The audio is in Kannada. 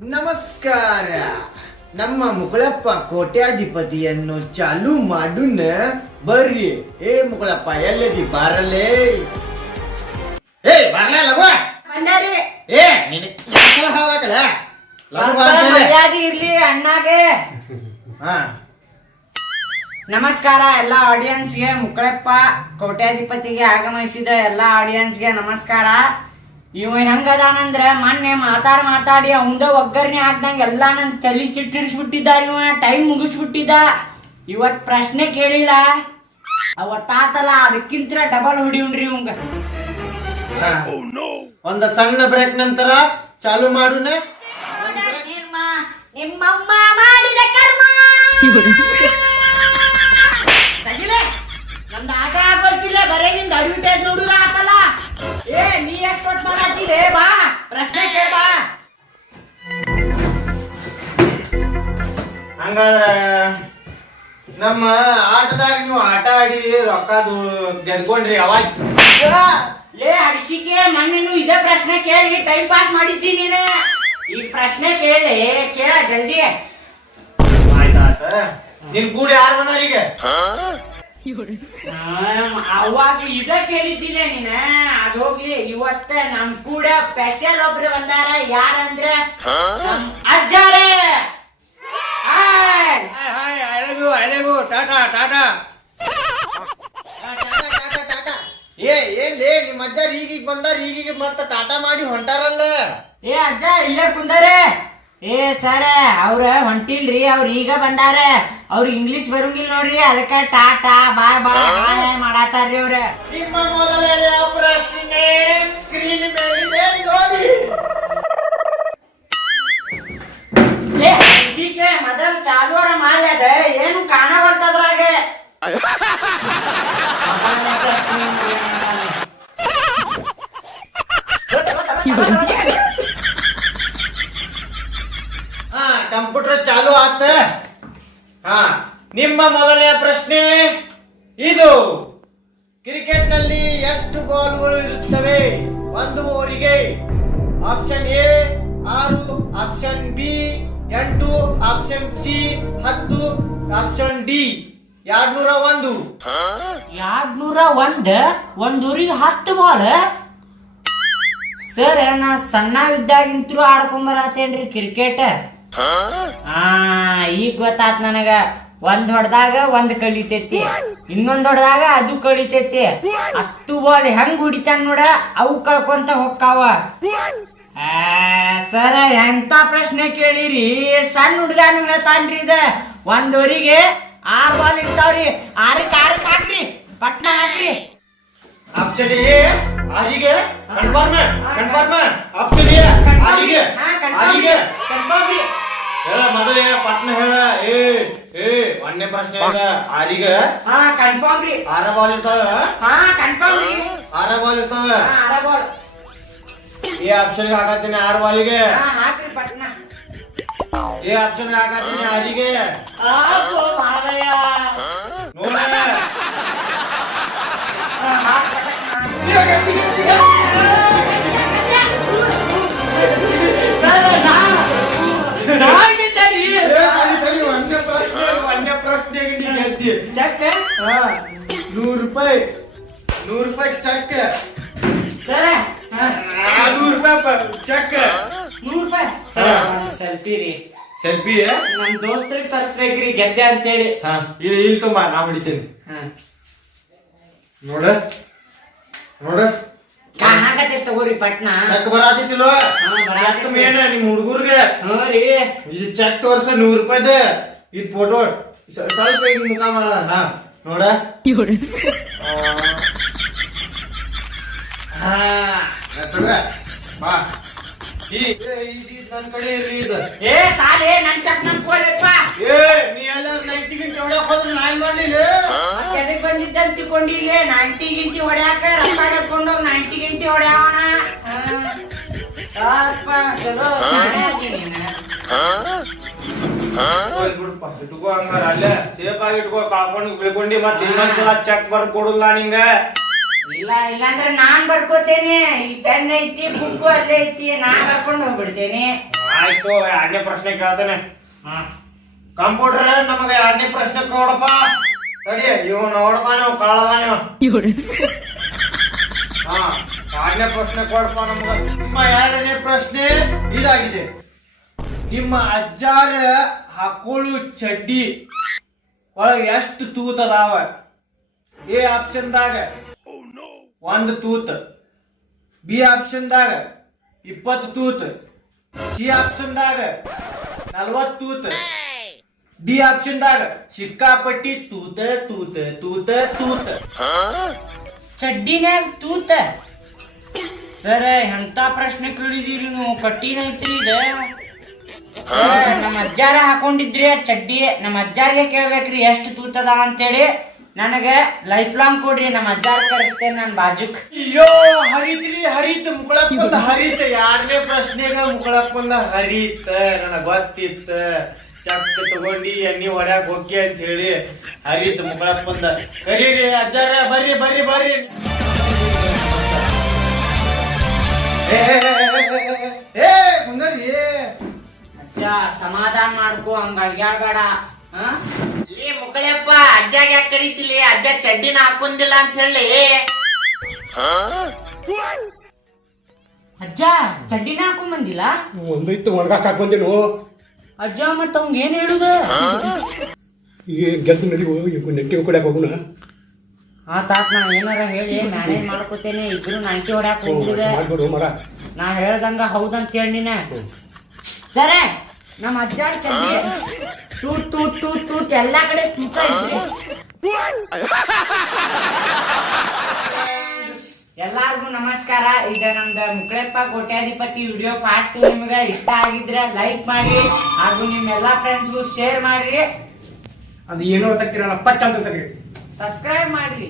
ನಮಸ್ಕಾರ. ನಮ್ಮ ಮುಗಳಪ್ಪ ಕೋಟ್ಯಾಧಿಪತಿಯನ್ನು ಚಾಲು ಮಾಡುನ ಬರ್ರಿ. ಏ ಮುಗಳಪ್ಪ ಎಲ್ಲದಿ ಬಾರಲೇ. ಏ ಬರ್ಲ ಲಗು ಬಂದಾರಿ. ಏ ನಿನಗೆ ಹಾಕಲ ಮರ್ಯಾದೆ ಇರ್ಲಿ ಅಣ್ಣಾಗೆ. ಹಾ ನಮಸ್ಕಾರ ಎಲ್ಲ ಆಡಿಯನ್ಸ್ಗೆ, ಮುಕ್ಕಳಪ್ಪ ಕೋಟ್ಯಾಧಿಪತಿಗೆ ಆಗಮಿಸಿದ ಎಲ್ಲ ಆಡಿಯನ್ಸ್ಗೆ ನಮಸ್ಕಾರ. ಇವ ಹೆಂಗದಾನಂದ್ರ ಮೊನ್ನೆ ಮಾತಾಡಿ ಅವಂದ ಒಗ್ಗರಣೆ ಹಾಕ್ದಂಗ ಎಲ್ಲಾ ನನ್ ತಲಿ ಚಿಟ್ಟಿಡಿಸ್ಬಿಟ್ಟಿದ್ದಾರೆ. ಇವ ಟೈಮ್ ಮುಗಿಸ್ಬಿಟ್ಟಿದ್ದ. ಇವತ್ ಪ್ರಶ್ನೆ ಕೇಳಿಲ್ಲ, ಅವತ್ತಾತಲ್ಲ ಅದಕ್ಕಿಂತ ಡಬಲ್ ಹೊಡಿಯುಣ್ರಿ ಇವಂಗ. ಒಂದ ಸಣ್ಣ ಬ್ರೇಕ್ ನಂತರ ಚಾಲು ಮಾಡುನ. ನಿಮ್ಮಮ್ಮ ಮಾಡಿದ ಕರ್ಮ. ಸಗಿಲೆ ನಮ್ದು ಆಟ ಆಗ್ಬರ್ತಿಲ್ಲ, ಬರೇ ನಿಮ್ದು ಅಡ್ವರ್ಟೈಸ್ ನೋಡುದ ಆತಲ್ಲ. ಏ ನೀ ಎಷ್ಟೊತ್ತು ಮಾಡಾತಿರೇ? ಬಾ ಪ್ರಶ್ನೆ ಕೇಳ ಬಾ. ಹಂಗಾದ್ರ ನಮ್ಮ ಆಟದಾಗ ನೀವು ಆಟ ಆಡಿ ರೊಕ್ಕದು ಗೆದ್ಕೊಂಡ್ರಿ ಅವಾಗ ಲೇ ಅಡಿಸಿಕೆ, ಮೊನ್ನೆ ಇದೇ ಪ್ರಶ್ನೆ ಕೇಳಿ ಟೈಮ್ ಪಾಸ್ ಮಾಡಿದ್ದೀನಿ ನೀನು. ಈ ಪ್ರಶ್ನೆ ಕೇಳಿ ಕೇಳ ಜಲ್ದಿ. ಆಯ್ತಾತ. ನಿನ್ ಕೂಡ ಯಾರು ಬಂದಾರ ಈಗ? ಅವಾಗ ಇದ ಕೇಳಿದ್ದಿಲ್ಲ ನೀನ. ಅದ್ ಹೋಗ್ಲಿ, ಇವತ್ತ ನಮ್ ಕೂಡ ಸ್ಪೆಷಲ್ ಒಬ್ರು ಬಂದಾರ. ಯಾರಂದ್ರ ನಮ್ ಅಜ್ಜಾರೇ. ಟಾಟಾ ಟಾಟಾ. ಏನ್ಲೇ ನಿಮ್ ಅಜ್ಜಾರ್ ಈಗೀಗ ಬಂದಾರ, ಈಗೀಗ ಮತ್ತ ಟಾಟಾ ಮಾಡಿ ಹೊಂಟಾರಲ್ಲ. ಏ ಅಜ್ಜ ಇಲ್ಲೇ ಕುಂದಾರೆ. ಏ ಸರ ಅವ್ರ ಹೊಂಟಿಲ್ರಿ, ಅವ್ರ ಈಗ ಬಂದಾರ. ಅವ್ರ ಇಂಗ್ಲಿಷ್ ಬರಂಗಿಲ್ಲ ನೋಡ್ರಿ, ಅದಕ್ಕ ಟಾಟಾ ಬಾಯ್ ಬಾಯ್ ಮಾಡಾತಾರ್ರಿ ಅವ್ರ. ನಿಮ್ಮ ಮೊದಲನೇ ಪ್ರಶ್ನೆ ಸ್ಕ್ರೀನ್ ಮೇಲಿದೆ ನೋಡಿ. ಏ ಹಸಿಕೆ ಮೊದಲ್ ಚಾಲುವರ ಮಾಡ್ಯದ ಏನು ಕಾಣ ಬರ್ತದ್ರಾಗ. ಹಾ ಕಂಪ್ಯೂಟರ್ ಚಾಲು ಆತ. ಹಾ ನಿಮ್ಮ ಮೊದಲನೆಯ ಪ್ರಶ್ನೆ ಇದು. ಕ್ರಿಕೆಟ್ ನಲ್ಲಿ ಎಷ್ಟು ಬಾಲ್ಗಳು ಇರುತ್ತವೆ ಒಂದು ಓವರಿಗೆ? Option A 6, option B 8, option C 10, option D 201. 201 ಒಂದ್ ಊರಿಗೆ 10 ಬಾಲ್. ಸರ್ ನಾ ಸಣ್ಣವಿದ್ದಾಗಿಂತರೂ ಆಡ್ಕೊಂಬರತ್ತೇನ್ರಿ ಕ್ರಿಕೆಟ್. ಈಗ ಗೊತ್ತಾತ್ ನನಗ. ಒಂದ್ ಹೊಡೆದಾಗ ಒಂದ್ ಕಳಿತೈತಿ, ಇನ್ನೊಂದ್ ಹೊಡೆದಾಗ ಅದು ಕಳಿತೈತಿ. 10 ಬಾಲ್ ಹೆಂಗ್ ಹೊಡಿತಾನ ನೋಡ, ಅವು ಕಳ್ಕೊಂತ ಹೊಕ್ಕಾವ. ಸರ ಎಂತ ಪ್ರಶ್ನೆ ಕೇಳಿರಿ. ಸಣ್ಣ ಹುಡ್ಗಾನು ಹೇಳ್ತಾನ್ರಿ ಇದ. ಒಂದೂರಿಗೆ 6 ಬಾಲ್ ಇರ್ತಾವ್ರಿ. 6ಕ್ಕೆ ಹಾಕ್ರಿ, ಪಟ್ನ ಹಾಕ್ರಿ. ಆಪ್ಷನ್ ಎ ಆರಿಗೆ ಕನ್ಫರ್ಮ್. ಆಪ್ಷನ್ ಎ ಆರಿಗೆ ಹೇಳ ಮೊದಲೇ ಪಟ್ನ ಹೇಳ. ಏ ಒಂದನೇ ಪ್ರಶ್ನೆ ಆರಿಗೆ ಕನ್ಫರ್ಮ್ ರೀ. 6 ಬಾಲ್ ಇರ್ತಾವ. ಕನ್ಫರ್ಮ್ ರೀ. 6 ಬಾಲ್ ಇರ್ತಾವ. 6 ಬಾಲ್. ಈ ಆಪ್ಷನ್ ಹಾಕತ್ತೀನಿ 6 ಬಾಲಿಗೆ. ಹಾಕ್ರಿ ಪಟ್ನ. ಈ ಆಪ್ಷನ್ ಹಾಕತ್ತೀನಿ ಆರಿಗೆ. ನೋಡ ಒಂದೇ ಪ್ರಶ್ನೆಗೆ ನೀನು ಗೆದ್ದಿ. ಚೆಕ್. 100 ರೂಪಾಯಿ ಚೆಕ್. ಸರ 100 ರೂಪಾಯಿ ಚೆಕ್. 100 ರೂಪಾಯಿ ಸೆಲ್ಫಿ ರೀ. ಸೆಲ್ಫಿ ನಮ್ ದೋಸ್ತರಿಗೆ ತರಿಸ್ಬೇಕ್ರಿ ಗೆದ್ದೆ ಅಂತೇಳಿ. ಇಲ್ಲಿ ತುಂಬ ನಾ ಹೊಡಿತೀನಿ. ನೋಡ ಕಾಣಾಕತ್ತೆ ತಗೋರಿ ಪಟ್ನ. ಚೆಕ್ ಬರಾತಿತ್ತಿಲ್ವ? ಬರಾತೈತಿ. ಚೆಕ್ ಮೇನ್ ನಿಮ್ ಹುಡುಗರ್ಗೆ. ಹ್ಞೂ ರೀ. ಇದು ಚೆಕ್ ತೋರ್ಸ 100 ರೂಪಾಯಿದ. ಇದು ಫೋಟೋ ಸ್ವಲ್ಪ ಈಗ ಮುಖ ಮಾಡ. ನೋಡ ಬಾ. ನನ್ ಕಡೆ ಇರ್ಲಿ ಇದು. ಏ ಸಾಲೆ ನನ್ ಚೆಕ್ ನನ್ ಕೊಡಪ್ಪ. ಏ ನೀ ಎಲ್ಲ 90 ಗಿಂಟಿ ಹೊಡ್ಯಾಕ್ ಹೋದ್ರೆ ನಾನ್ ಮಾಡ್ಲಿಲ್ಲ. ಎದಕ್ ಬಂದಿದ್ದಂತ ತಿಳ್ಕೊಂಡಿಲ್ಲ. 90 ಗಿಂಟಿ ಹೊಡ್ಯಾಕ ರೊಕ್ಕ ಕಟ್ಕೊಂಡು 90 ಗಿಂಟಿ ಹೊಡ್ಯಾವಣ. ಚಲೋ ಶಾಣೆ ಆದಿ ನೀನು. ಬಿಡಪ್ಪ ಇಟ್ಕೋ ಹಂಗಾರ ಅಲ್ಲೇ ಸೇಫ್ ಆಗಿ ಇಟ್ಕೋ. ಕಾಕೊಂಡು ಬೀಳ್ಕೊಂಡಿ ಮತ್ತೆ ಇನ್ನೊಂದ್ಸಲ ಚೆಕ್ ಬರ್ದ್ ಕೊಡುಲ್ಲ ನಿಂಗ. ಇಲ್ಲ ಇಲ್ಲಾಂದ್ರೆ ನಾನ್ ಬರ್ಕೋತೇನೆ. ಈ ಪೆನ್ ಐತಿ, ಬುಕ್ಕು ಅಲ್ಲೇ ಐತಿ, ನಾನ್ ಬರ್ಕೊಂಡು ಹೋಗ್ಬಿಡ್ತೇನೆ. ಆಯ್ತು 2ನೇ ಪ್ರಶ್ನೆ ಕೇಳ್ತಾನೆ. ಹಾ ಕಂಪ್ಯೂಟರ್ ನಮಗೆ 2ನೇ ಪ್ರಶ್ನೆ ಕೊಡಪ್ಪ. ತಡಿ ಇವ್ ನೋಡ್ತಾನೆ ಕಾಳದಾನೆ. ಹಾ 2ನೇ ಪ್ರಶ್ನೆ ಕೊಡಪ್ಪ ನಮಗ. ನಿಮ್ಮ 2ನೇ ಪ್ರಶ್ನೆ ಇದಾಗಿದೆ. ನಿಮ್ಮ ಅಜ್ಜಾರ ಹಾಕೊಳ್ಳು ಚಡ್ಡಿ ಒಳಗೆ ಎಷ್ಟು ತೂತ್ ಅದಾವ? ಎ ಆಪ್ಷನ್ದಾಗ 1 ತೂತ್, ಬಿ ಆಪ್ಷನ್ದಾಗ 20 ತೂತ್, ಸಿ ಆಪ್ಷನ್ದಾಗ 40 ತೂತ್, ಡಿ ಆಪ್ಷನ್ದಾಗ ಸಿಕ್ಕಾಪಟ್ಟಿ ತೂತ ತೂತ ತೂತ ತೂತ. ಚಡ್ಡಿನಾಗ ತೂತ? ಸರ್ ಎಂತ ಪ್ರಶ್ನೆ ಕೇಳಿದಿರಿ ನೀವು, ಕಠಿಣ ಐತ್ರಿ ಇದ. ನಮ್ಮ ಅಜ್ಜಾರ ಹಾಕೊಂಡಿದ್ರಿ ಆ ಚಡ್ಡಿ, ನಮ್ಮ ಅಜ್ಜಾರ್ಗೆ ಕೇಳ್ಬೇಕ್ರಿ ಎಷ್ಟು ತೂತದಾವ ಅಂತೇಳಿ. ನನಗ ಲೈಫ್ ಲಾಂಗ್ ಕೊಡ್ರಿ, ನಮ್ಮ ಅಜ್ಜಾರ್ ಕರೆಸ್ತೇನೆ ನಾನು ಬಾಜುಕ್. ಅಯ್ಯೋ ಹರಿತ್ರಿ ಹರಿತ್ ಮುಕ್ಕಳಪ್ಪಂದ ಹರಿತ್. 2ನೇ ಪ್ರಶ್ನೆಗ ಮುಕ್ಕಳಪ್ಪಂದ ಹರಿತ್. ನನಗ ಗೊತ್ತಿತ್ತ ಚಕ್ ತಗೊಂಡಿ ಎಣ್ಣಿ ಹೊಡ್ಯಾಕ ಹೋಗಿ ಅಂತ ಹೇಳಿ ಹರಿತ್ ಮುಕ್ಕಳಪ್ಪಂದ. ಕರೀರಿ ಅಜ್ಜಾರ, ಬರ್ರಿ ಬರ್ರಿ ಬರ್ರಿ. ಏ ಕುಂದರಿ ಅಜ್ಜ ಸಮಾಧಾನ ಮಾಡ್ಕೋ, ಹಂಗ ಅಡ್ಗ್ಯಾಡ್ಬೇಡ. ಲೇ ಮುಕ್ಕಳಪ್ಪ, ಅಜ್ಜಾಗ ಯಾಕೆ ಕರೀತಿಲಿ? ಅಜ್ಜ ಚಡ್ಡಿನ ಹಾಕೊಂದಿಲ್ಲ ಅಂತ ಹೇಳಿ. ಅಜ್ಜ ಚಡ್ಡಿನ ಹಾಕೊಂಡ್ ಬಂದಿಲ್ಲ? ಒಂದೈತು ಒಣಗಾಕ್ ಹಾಕೊಂದೇನು. ಅಜ್ಜ ಮತ್ತ ಅವಂಗ ಏನ್ ಹೇಳುದ? ಈಗ ಗೆದ್ದು ನಡಿವು, ಈಗ ನೆಟ್ಟಿ ಕೊಡಕ್ ಹೋಗುಣ. ಆತಾತ್ ನಾ ಏನಾರ ಹೇಳಿ ಮ್ಯಾನೇಜ್ ಮಾಡ್ಕೋತೇನೆ. ಇಬ್ರು ನಾಂಟಿ ಹೊಡ್ಯಾಕ ಹೋಗಿದ್ರೆ ಮಾಡ್ಬಿಡು ಮರ. ನಾ ಹೇಳ್ದಂಗ ಹೌದಂತ ಹೇಳಿ ನೀನ. ಸರ ನಮ್ಮ ಅಜ್ಜಾರ ಚಡ್ಡಿ ತೂತ್ ತೂತ್ ತೂತ್ ತೂತ್ ಎಲ್ಲಾ ಕಡೆ ತೂತ ಇದ್ರಿ. ಎಲ್ಲಾರ್ಗು ನಮಸ್ಕಾರ. ಈಗ ನಮ್ದ ಮುಕ್ಕಳಪ್ಪ ಕೋಟ್ಯಾಧಿಪತಿ ವಿಡಿಯೋ ಪಾರ್ಟ್ 2 ನಿಮ್ಗ ಇಷ್ಟ ಆಗಿದ್ರೆ ಲೈಕ್ ಮಾಡಿ, ಹಾಗೂ ನಿಮ್ ಎಲ್ಲಾ ಫ್ರೆಂಡ್ಸ್ಗೂ ಶೇರ್ ಮಾಡ್ರಿ, ಅದು ಏನೋ ತಗ್ತಿರಲ್ಲ ಪಚ್ಚ ಅಂತ ತಗ್ರಿ. ಸಬ್ಸ್ಕ್ರೈಬ್ ಮಾಡ್ರಿ.